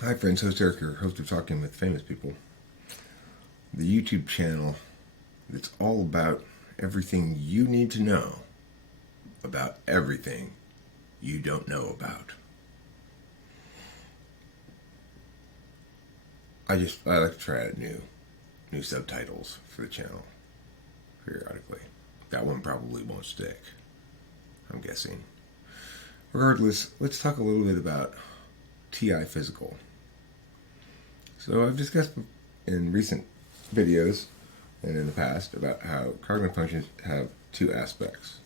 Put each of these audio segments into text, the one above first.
Hi friends, host Eric here, host of Talking with Famous People, the YouTube channel that's all about everything you need to know about everything you don't know about. I like to try out new subtitles for the channel periodically. That one probably won't stick, I'm guessing. Regardless, let's talk a little bit about TI physical. So I've discussed in recent videos and in the past about how cognitive functions have two aspects.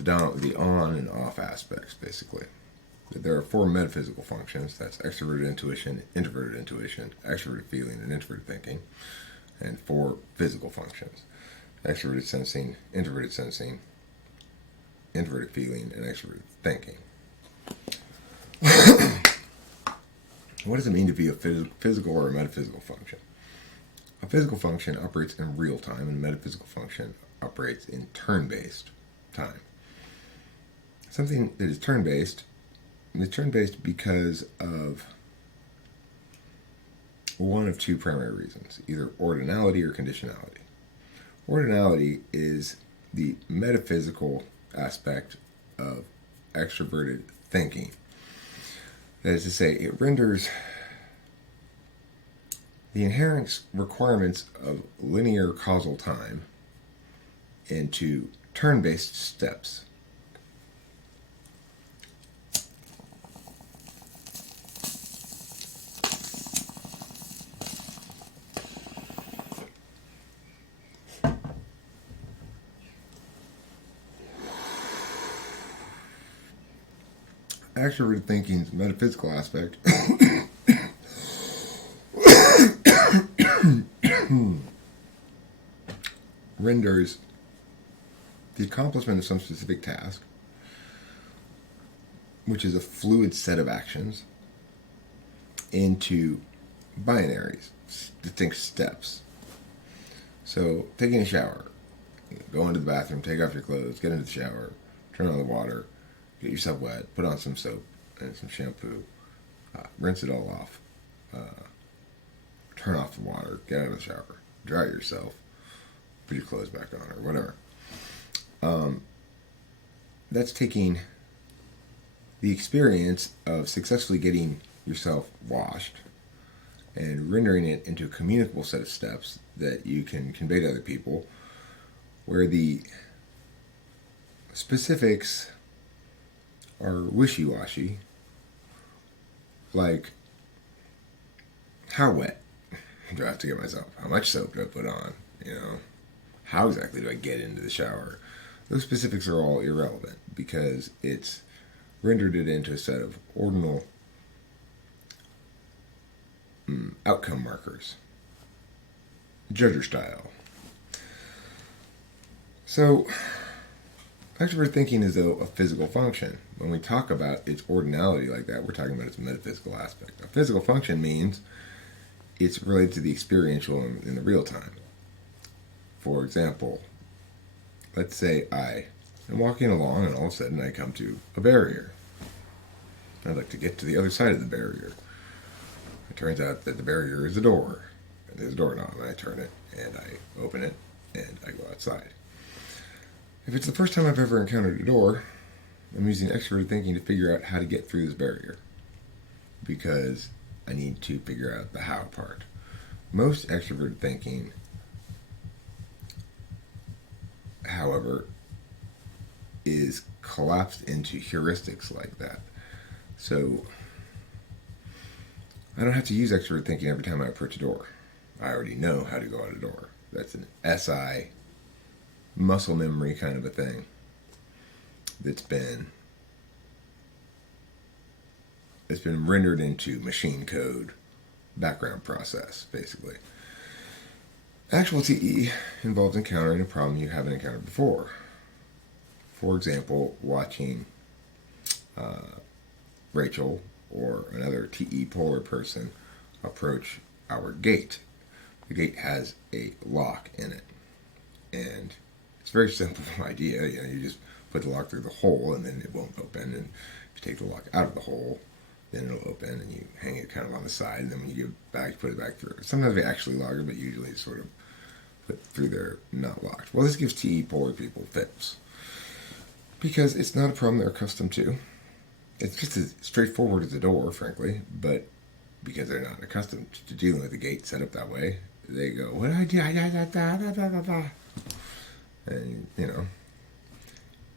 The on and off aspects, basically. There are four metaphysical functions. That's extroverted intuition, introverted intuition, extroverted feeling, and introverted thinking. And four physical functions. Extroverted sensing, introverted feeling, and extroverted thinking. What does it mean to be a physical or a metaphysical function? A physical function operates in real time, and a metaphysical function operates in turn-based time. Something that is turn-based because of one of two primary reasons, either ordinality or conditionality. Ordinality is the metaphysical aspect of extroverted thinking. That is to say, it renders the inherent requirements of linear causal time into turn-based steps. Extroverted thinking's metaphysical aspect renders the accomplishment of some specific task, which is a fluid set of actions, into binaries, distinct steps. So, taking a shower, go into the bathroom, take off your clothes, get into the shower, turn on the water, get yourself wet, put on some soap and some shampoo, rinse it all off, turn off the water, get out of the shower, dry yourself, put your clothes back on or whatever. That's taking the experience of successfully getting yourself washed and rendering it into a communicable set of steps that you can convey to other people, where the specifics are wishy-washy, like how wet do I have to get myself? How much soap do I put on? How exactly do I get into the shower? Those specifics are all irrelevant because it's rendered it into a set of ordinal outcome markers, judger style. So, extrovert thinking is a physical function. When we talk about its ordinality like that, we're talking about its metaphysical aspect. A physical function means it's related to the experiential in the real time. For example, let's say I am walking along and all of a sudden I come to a barrier. I'd like to get to the other side of the barrier. It turns out that the barrier is a door. And there's a doorknob, and I turn it, and I open it, and I go outside. If it's the first time I've ever encountered a door, I'm using extroverted thinking to figure out how to get through this barrier, because I need to figure out the how part. Most extroverted thinking, however, is collapsed into heuristics like that. So I don't have to use extrovert thinking every time I approach a door. I already know how to go out a door. That's an SI, muscle memory kind of a thing that's been rendered into machine code background process, basically. Actual TE involves encountering a problem you haven't encountered before. For example, watching Rachel or another TE polar person approach our gate. The gate has a lock in it, and it's a very simple idea. You just put the lock through the hole and then it won't open, and if you take the lock out of the hole, then it'll open and you hang it kind of on the side, and then when you give it back, you put it back through. Sometimes they actually log it, but usually it's sort of put through there not locked. Well, this gives TE polar people fits because it's not a problem they're accustomed to. It's just as straightforward as a door, frankly, but because they're not accustomed to dealing with the gate set up that way, they go, what do I do? And, you know,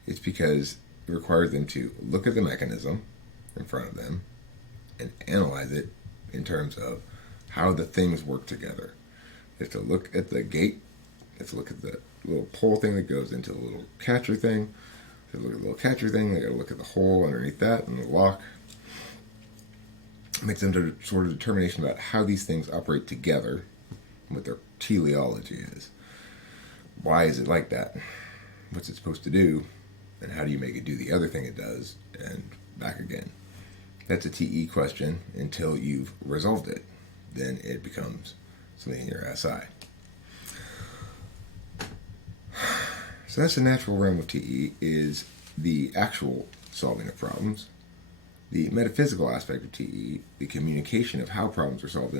it's because it requires them to look at the mechanism in front of them and analyze it in terms of how the things work together. They have to look at the gate, they have to look at the little pole thing that goes into the little catcher thing. They look at the little catcher thing, they got to look at the hole underneath that and the lock. It makes them to sort of determination about how these things operate together, what their teleology is. Why is it like that? What's it supposed to do? And how do you make it do the other thing it does? And back again. That's a TE question until you've resolved it. Then it becomes something in your SI. So that's the natural realm of TE, is the actual solving of problems. The metaphysical aspect of TE, the communication of how problems are solved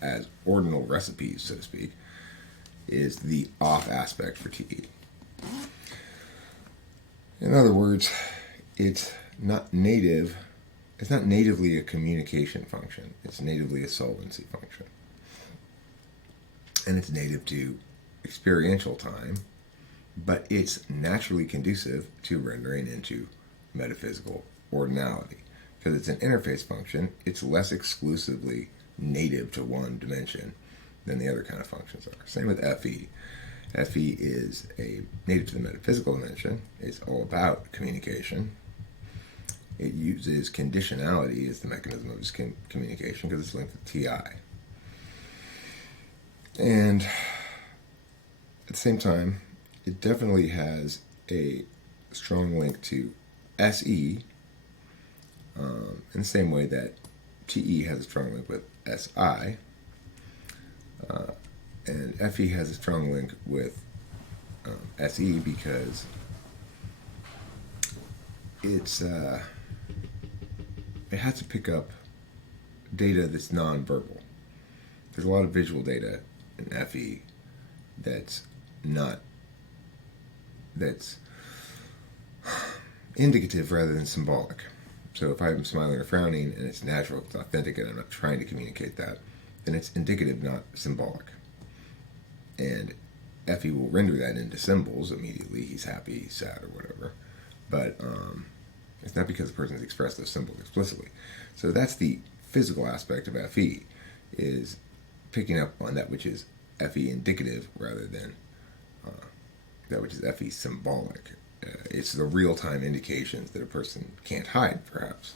as ordinal recipes, so to speak, is the off aspect for TE. In other words, it's not natively a communication function. It's natively a solvency function. And it's native to experiential time, but it's naturally conducive to rendering into metaphysical ordinality. Because it's an interface function, it's less exclusively native to one dimension than the other kind of functions are. Same with FE. FE is a native to the metaphysical dimension. It's all about communication. It uses conditionality as the mechanism of its communication because it's linked to TI. And at the same time, it definitely has a strong link to SE in the same way that TE has a strong link with SI. And FE has a strong link with SE because it has to pick up data that's nonverbal. There's a lot of visual data in FE that's indicative rather than symbolic. So if I'm smiling or frowning and it's natural, it's authentic, and I'm not trying to communicate that, then it's indicative, not symbolic. And FE will render that into symbols immediately. He's happy, he's sad, or whatever. But it's not because the person has expressed those symbols explicitly. So that's the physical aspect of FE, is picking up on that which is FE indicative rather than that which is FE symbolic. It's the real-time indications that a person can't hide, perhaps.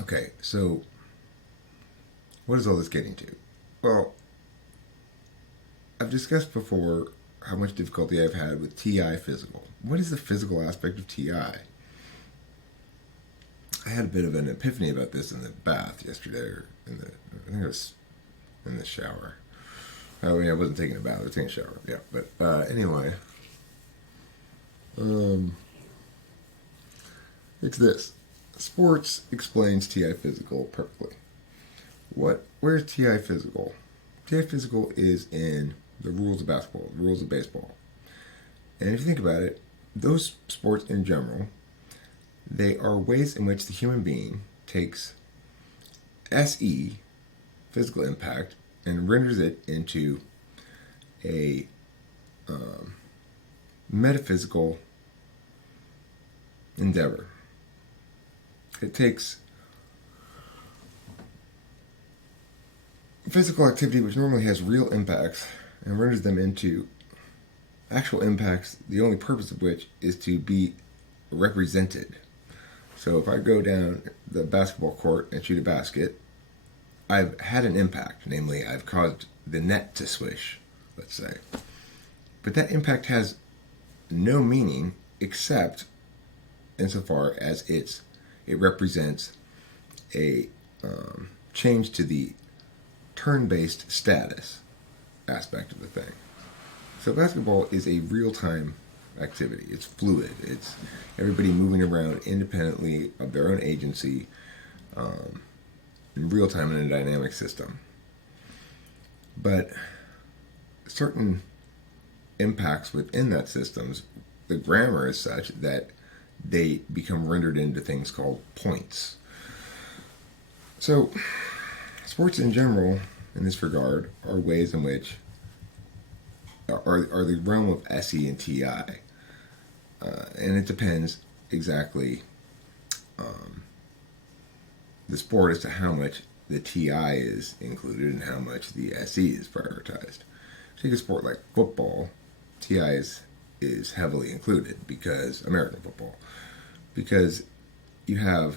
Okay, so what is all this getting to? Well, I've discussed before how much difficulty I've had with TI physical. What is the physical aspect of TI? I had a bit of an epiphany about this in the bath yesterday, or I think it was in the shower. I mean, I wasn't taking a bath, I was taking a shower, yeah. But anyway, it's this. Sports explains TI physical perfectly. Where's TI physical? TI physical is in the rules of basketball, the rules of baseball. And if you think about it, those sports in general, they are ways in which the human being takes SE, physical impact, and renders it into a metaphysical endeavor. It takes physical activity which normally has real impacts and renders them into actual impacts, the only purpose of which is to be represented. So if I go down the basketball court and shoot a basket, I've had an impact, namely I've caused the net to swish, let's say. But that impact has no meaning except insofar as it represents a change to the turn-based status aspect of the thing. So basketball is a real-time activity. It's fluid. It's everybody moving around independently of their own agency, in real time in a dynamic system. But certain impacts within that systems, the grammar is such that they become rendered into things called points. So, sports in general, in this regard, are ways in which are the realm of SE and TI, and it depends exactly the sport as to how much the TI is included and how much the SE is prioritized. Take a sport like football, TI is heavily included because American football, because you have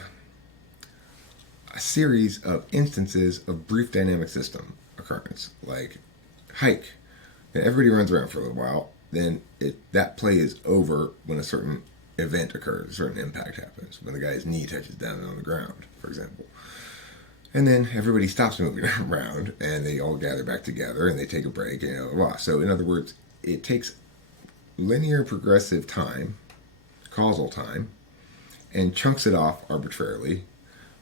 a series of instances of brief dynamic system occurrence, like hike, and everybody runs around for a little while. Then that play is over when a certain event occurs, a certain impact happens, when the guy's knee touches down on the ground, for example. And then everybody stops moving around, and they all gather back together, and they take a break, and blah. So, in other words, it takes linear progressive time, causal time, and chunks it off arbitrarily.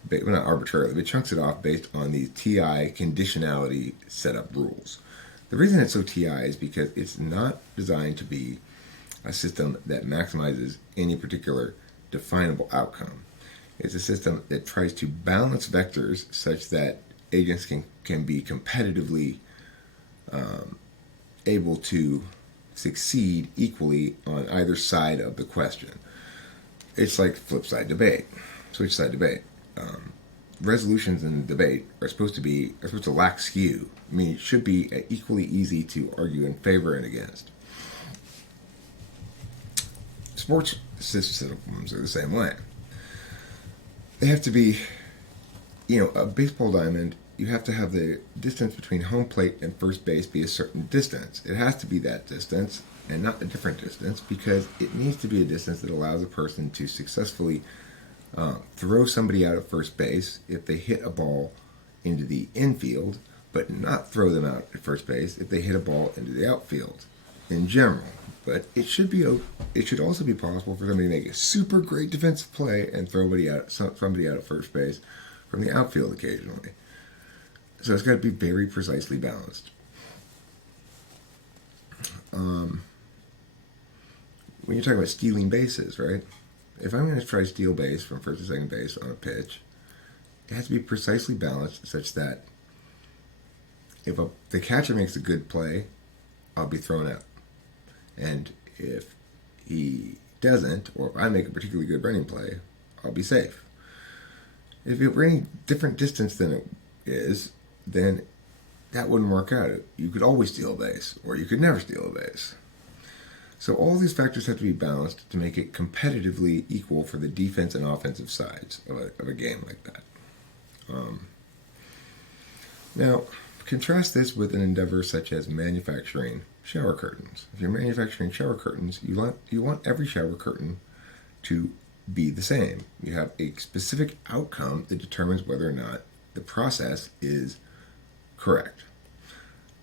Well, not arbitrarily, but chunks it off based on these TI conditionality setup rules. The reason it's so TI is because it's not designed to be a system that maximizes any particular definable outcome. It's a system that tries to balance vectors such that agents can be competitively able to succeed equally on either side of the question. It's like flip side debate, switch side debate. Resolutions in debate are supposed to lack skew. I mean, it should be equally easy to argue in favor and against. Sports systems are the same way. They have to be, a baseball diamond, you have to have the distance between home plate and first base be a certain distance. It has to be that distance and not a different distance, because it needs to be a distance that allows a person to successfully throw somebody out at first base if they hit a ball into the infield, but not throw them out at first base if they hit a ball into the outfield in general. But it should also be possible for somebody to make a super great defensive play and throw somebody out at first base from the outfield occasionally. So it's got to be very precisely balanced. When you're talking about stealing bases, right? If I'm going to try to steal base from first to second base on a pitch, it has to be precisely balanced such that if the catcher makes a good play, I'll be thrown out. And if he doesn't, or if I make a particularly good running play, I'll be safe. If you're running different distance than it is, then that wouldn't work out. You could always steal a base, or you could never steal a base. So all these factors have to be balanced to make it competitively equal for the defense and offensive sides of a game like that. Now, contrast this with an endeavor such as manufacturing shower curtains. If you're manufacturing shower curtains, you want every shower curtain to be the same. You have a specific outcome that determines whether or not the process is correct.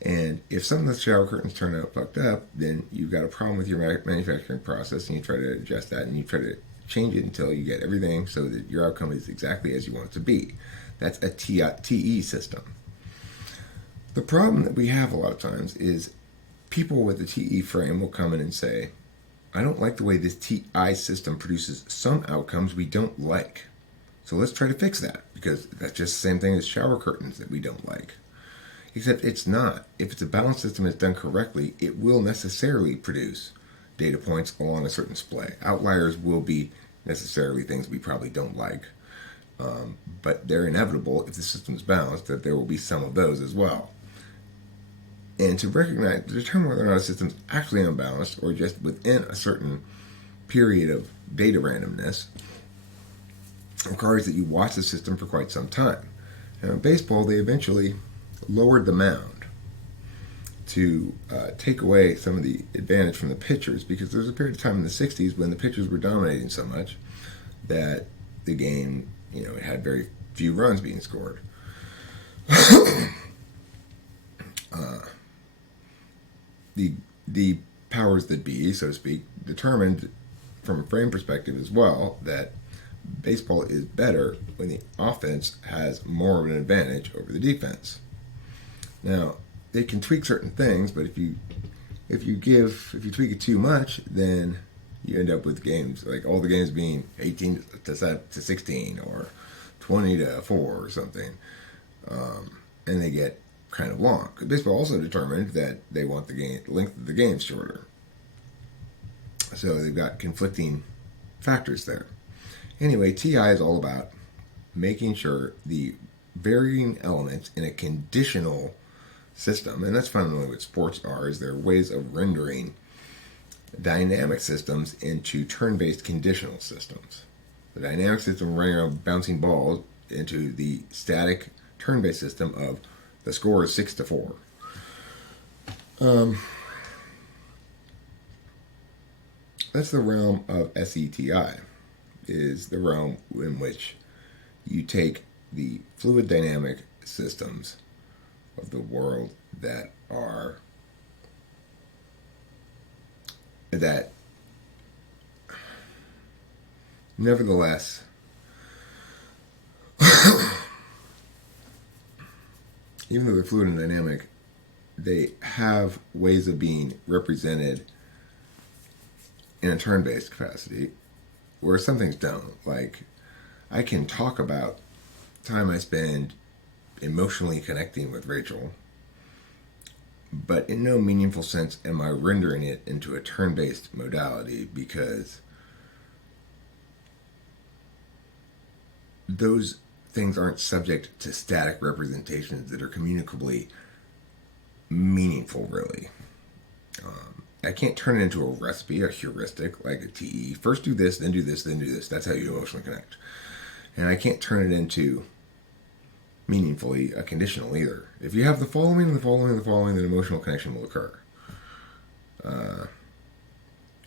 And if some of the shower curtains turn out fucked up, then you've got a problem with your manufacturing process, and you try to adjust that, and you try to change it until you get everything so that your outcome is exactly as you want it to be. That's a TE system. The problem that we have a lot of times is people with the TE frame will come in and say, I don't like the way this TI system produces some outcomes we don't like. So let's try to fix that, because that's just the same thing as shower curtains that we don't like. Except it's not. If it's a balanced system that's done correctly, it will necessarily produce data points along a certain splay. Outliers will be necessarily things we probably don't like. But they're inevitable if the system's balanced, that there will be some of those as well. And to determine whether or not a system's actually unbalanced or just within a certain period of data randomness requires that you watch the system for quite some time. Now in baseball, they eventually lowered the mound to take away some of the advantage from the pitchers, because there was a period of time in the 60s when the pitchers were dominating so much that the game, it had very few runs being scored. The powers that be, so to speak, determined from a frame perspective as well that baseball is better when the offense has more of an advantage over the defense. Now, they can tweak certain things, but if you tweak it too much, then you end up with games like all the games being 18 to 16 or 20 to 4 or something, and they get kind of long. Baseball also determined that they want the length of the game shorter, so they've got conflicting factors there. Anyway, TI is all about making sure the varying elements in a conditional system, and that's fundamentally what sports are, is they're ways of rendering dynamic systems into turn-based conditional systems. The dynamic system running around bouncing balls into the static turn-based system of the score is 6-4. That's the realm of SETI, is the realm in which you take the fluid dynamic systems of the world that nevertheless even though they're fluid and dynamic, they have ways of being represented in a turn-based capacity where some things don't. Like, I can talk about time I spend emotionally connecting with Rachel, but in no meaningful sense am I rendering it into a turn-based modality, because those things aren't subject to static representations that are communicably meaningful, really. I can't turn it into a recipe, a heuristic, like a TE. First do this, then do this, then do this. That's how you emotionally connect. And I can't turn it into meaningfully a conditional either. If you have the following, and the following, and the following, then emotional connection will occur.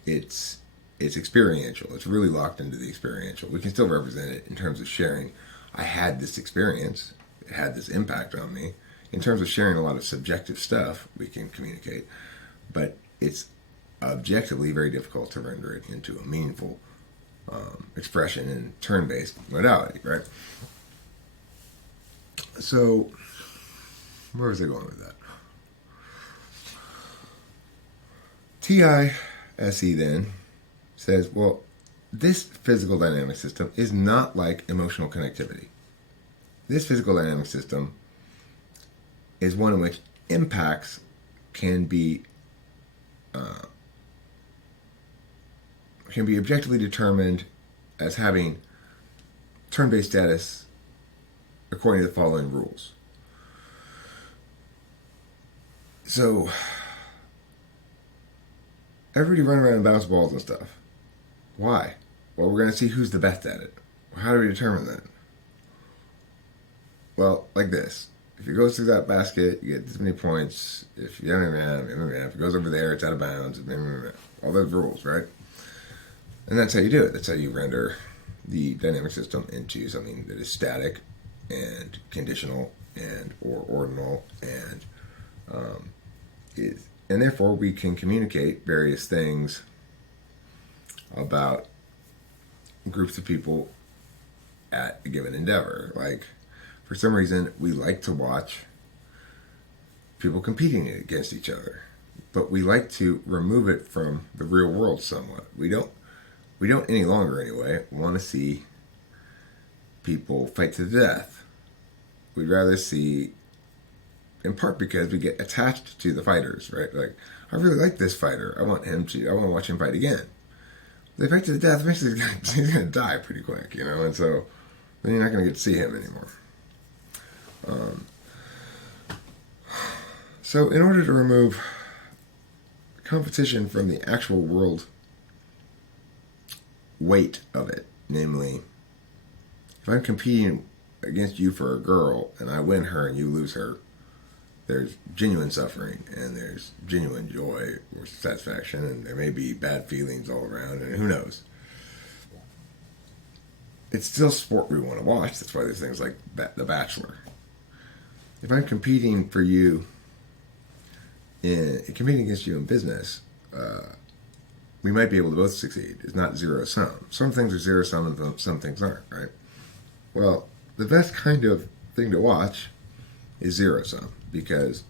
It's experiential. It's really locked into the experiential. We can still represent it in terms of sharing. I had this experience. It had this impact on me. In terms of sharing a lot of subjective stuff, we can communicate. But it's objectively very difficult to render it into a meaningful expression in turn-based modality, right? So, where was I going with that? TISE then says, well, this physical dynamic system is not like emotional connectivity. This physical dynamic system is one in which impacts can be objectively determined as having turn-based status according to the following rules. So, everybody running around and bounce balls and stuff. Why? Well, we're going to see who's the best at it. How do we determine that? Well, like this. If it goes through that basket, you get this many points. If you if it goes over there, it's out of bounds. All those rules, right? And that's how you do it. That's how you render the dynamic system into something that is static and conditional and or ordinal and and therefore we can communicate various things about groups of people at a given endeavor. Like, for some reason, we like to watch people competing against each other, but we like to remove it from the real world somewhat. We don't any longer, anyway, want to see people fight to the death. We'd rather see, in part because we get attached to the fighters, right? Like, I really like this fighter. I want to watch him fight again. They fight to the death, eventually he's going to die pretty quick, and so then you're not going to get to see him anymore. So in order to remove competition from the actual world weight of it, namely, if I'm competing against you for a girl and I win her and you lose her, there's genuine suffering and there's genuine joy or satisfaction, and there may be bad feelings all around, and who knows. It's still sport we want to watch. That's why there's things like The Bachelor. If I'm competing for you, competing against you in business, we might be able to both succeed. It's not zero sum. Some things are zero sum and some things aren't, right? Well, the best kind of thing to watch is zero sum, because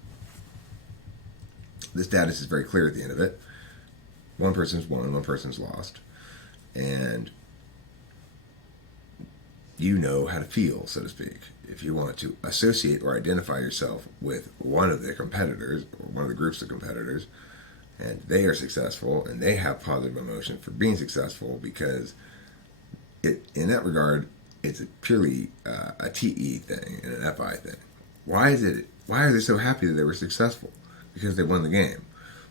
the status is very clear at the end of it. One person's won, one person's lost. And you know how to feel, so to speak. If you want to associate or identify yourself with one of the competitors, or one of the groups of competitors, and they are successful, and they have positive emotion for being successful, because in that regard, it's purely a TE thing and an FI thing. Why are they so happy that they were successful? Because they won the game.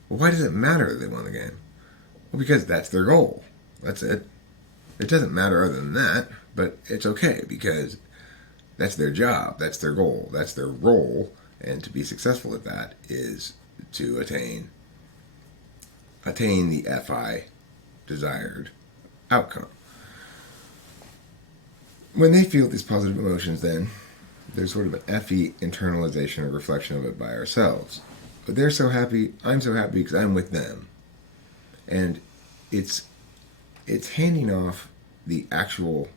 Well, why does it matter that they won the game? Well, because that's their goal. That's it. It doesn't matter other than that, but it's okay, because that's their job, that's their goal, that's their role, and to be successful at that is to attain the FI desired outcome. When they feel these positive emotions, then there's sort of an FE internalization or reflection of it by ourselves. But they're so happy, I'm so happy because I'm with them. And it's handing off the actual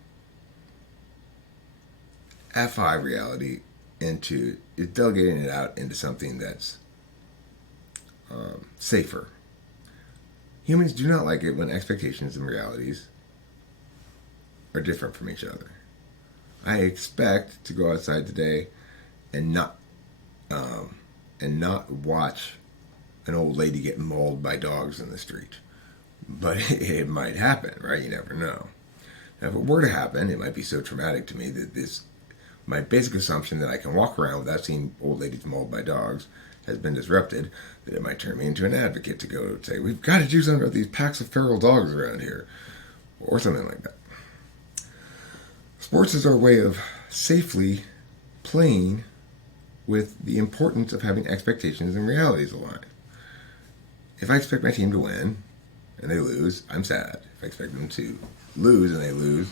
FI reality into, it's delegating it out into something that's safer. Humans do not like it when expectations and realities are different from each other. I expect to go outside today and not watch an old lady get mauled by dogs in the street. But it might happen, right? You never know. Now, if it were to happen, it might be so traumatic to me that my basic assumption that I can walk around without seeing old ladies mauled by dogs has been disrupted, that it might turn me into an advocate to go say, we've got to do something about these packs of feral dogs around here, or something like that. Sports is our way of safely playing with the importance of having expectations and realities aligned. If I expect my team to win and they lose, I'm sad. If I expect them to lose and they lose,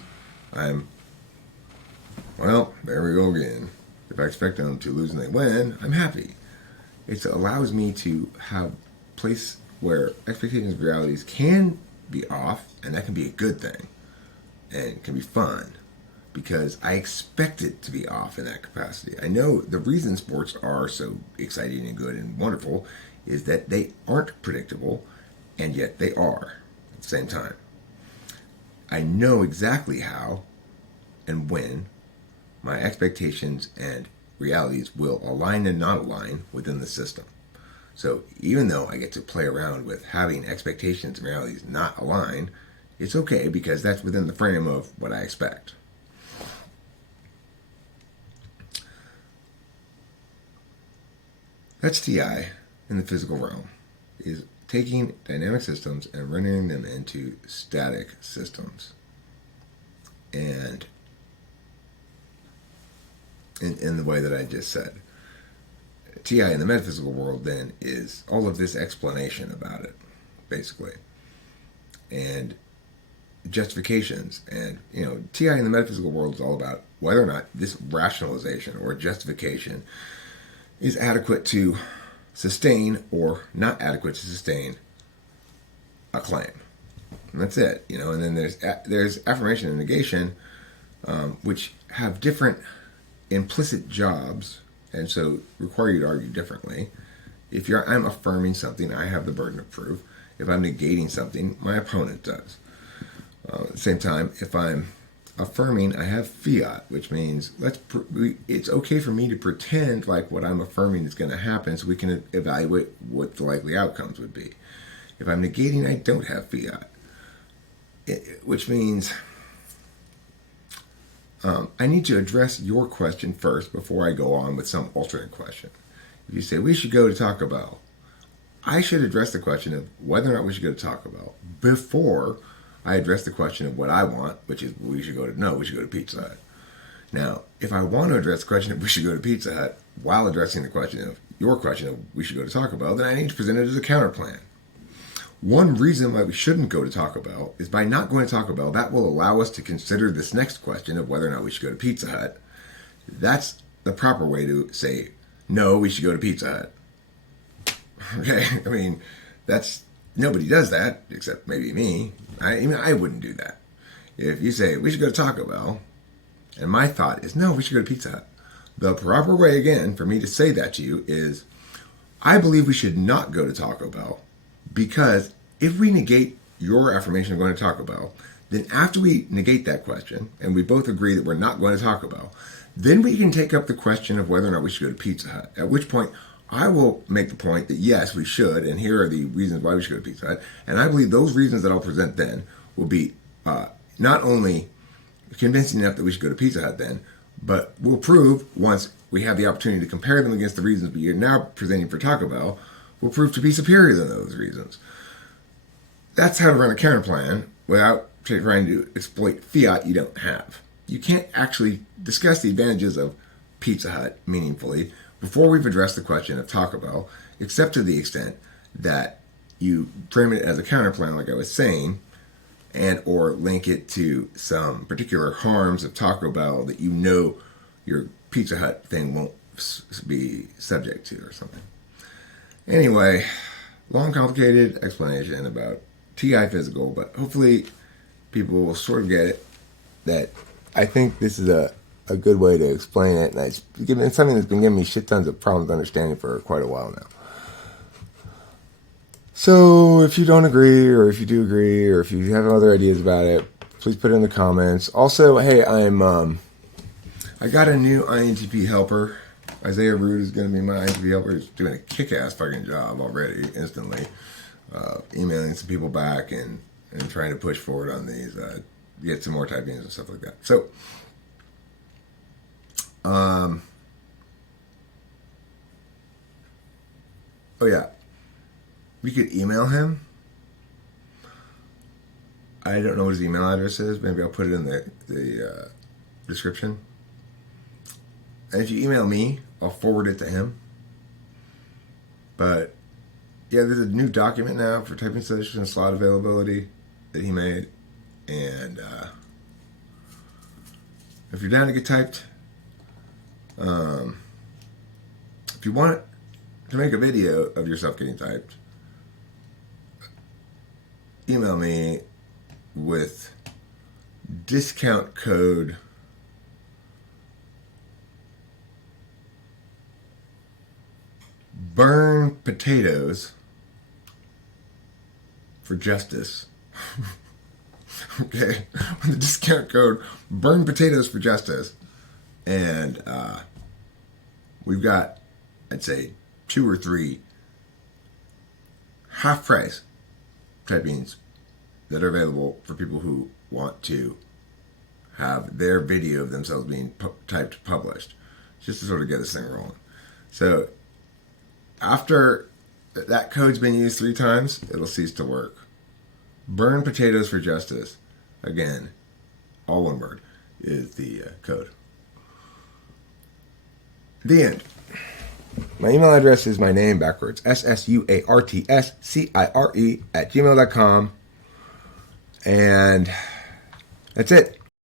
well, there we go again. If I expect them to lose and they win, I'm happy. It allows me to have a place where expectations and realities can be off, and that can be a good thing and can be fun, because I expect it to be off in that capacity. I know the reason sports are so exciting and good and wonderful is that they aren't predictable, and yet they are at the same time. I know exactly how and when my expectations and realities will align and not align within the system. So even though I get to play around with having expectations and realities not align, it's okay, because that's within the frame of what I expect. That's TI in the physical realm, is taking dynamic systems and rendering them into static systems. And in the way that I just said. TI in the metaphysical world then is all of this explanation about it, basically. And justifications. And, TI in the metaphysical world is all about whether or not this rationalization or justification is adequate to sustain or not adequate to sustain a claim. And that's it, And then there's affirmation and negation, which have different implicit jobs, and so require you to argue differently. If I'm affirming something, I have the burden of proof. If I'm negating something, my opponent does. At the same time, if I'm affirming, I have fiat, which means it's okay for me to pretend like what I'm affirming is going to happen, so we can evaluate what the likely outcomes would be. If I'm negating, I don't have fiat, which means I need to address your question first before I go on with some alternate question. If you say we should go to Taco Bell, I should address the question of whether or not we should go to Taco Bell before I address the question of what I want, which is we should go to Pizza Hut. Now, if I want to address the question of we should go to Pizza Hut while addressing the question of your question of we should go to Taco Bell, then I need to present it as a counter plan. One reason why we shouldn't go to Taco Bell is by not going to Taco Bell, that will allow us to consider this next question of whether or not we should go to Pizza Hut. That's the proper way to say, no, we should go to Pizza Hut. Okay? I mean, that's nobody does that except maybe me. I wouldn't do that. If you say, we should go to Taco Bell, and my thought is, no, we should go to Pizza Hut. The proper way, again, for me to say that to you is, I believe we should not go to Taco Bell, because if we negate your affirmation of going to Taco Bell, then after we negate that question, and we both agree that we're not going to Taco Bell, then we can take up the question of whether or not we should go to Pizza Hut. At which point, I will make the point that yes, we should, and here are the reasons why we should go to Pizza Hut. And I believe those reasons that I'll present then will be not only convincing enough that we should go to Pizza Hut then, but will prove, once we have the opportunity to compare them against the reasons we are now presenting for Taco Bell, will prove to be superior than those reasons. That's how to run a counter plan without trying to exploit fiat you don't have. You can't actually discuss the advantages of Pizza Hut meaningfully before we've addressed the question of Taco Bell, except to the extent that you frame it as a counter plan, like I was saying, and or link it to some particular harms of Taco Bell that you know your Pizza Hut thing won't be subject to or something. Anyway, long, complicated explanation about TI physical, but hopefully people will sort of get it, that I think this is a good way to explain it, and it's something that's been giving me shit tons of problems understanding for quite a while now. So if you don't agree, or if you do agree, or if you have other ideas about it, please put it in the comments. Also, hey, I got a new INTP helper. Isaiah Root is going to be my INTP helper. He's doing a kick-ass fucking job already, instantly. Emailing some people back and trying to push forward on these, get some more typings and stuff like that. So, oh yeah, we could email him. I don't know what his email address is. Maybe I'll put it in the description. And if you email me, I'll forward it to him. But yeah, there's a new document now for typing session and slot availability that he made. And if you're down to get typed, if you want to make a video of yourself getting typed, email me with discount code burn potatoes for justice. Okay, with the discount code burn potatoes for justice, and we've got, I'd say, 2 or 3 half price typings that are available for people who want to have their video of themselves being typed published, just to sort of get this thing rolling. So after that code's been used 3 times, it'll cease to work. Burn potatoes for justice. Again, all one word is the code. The end. My email address is my name backwards. SSUARTSCIRE @gmail.com. And that's it.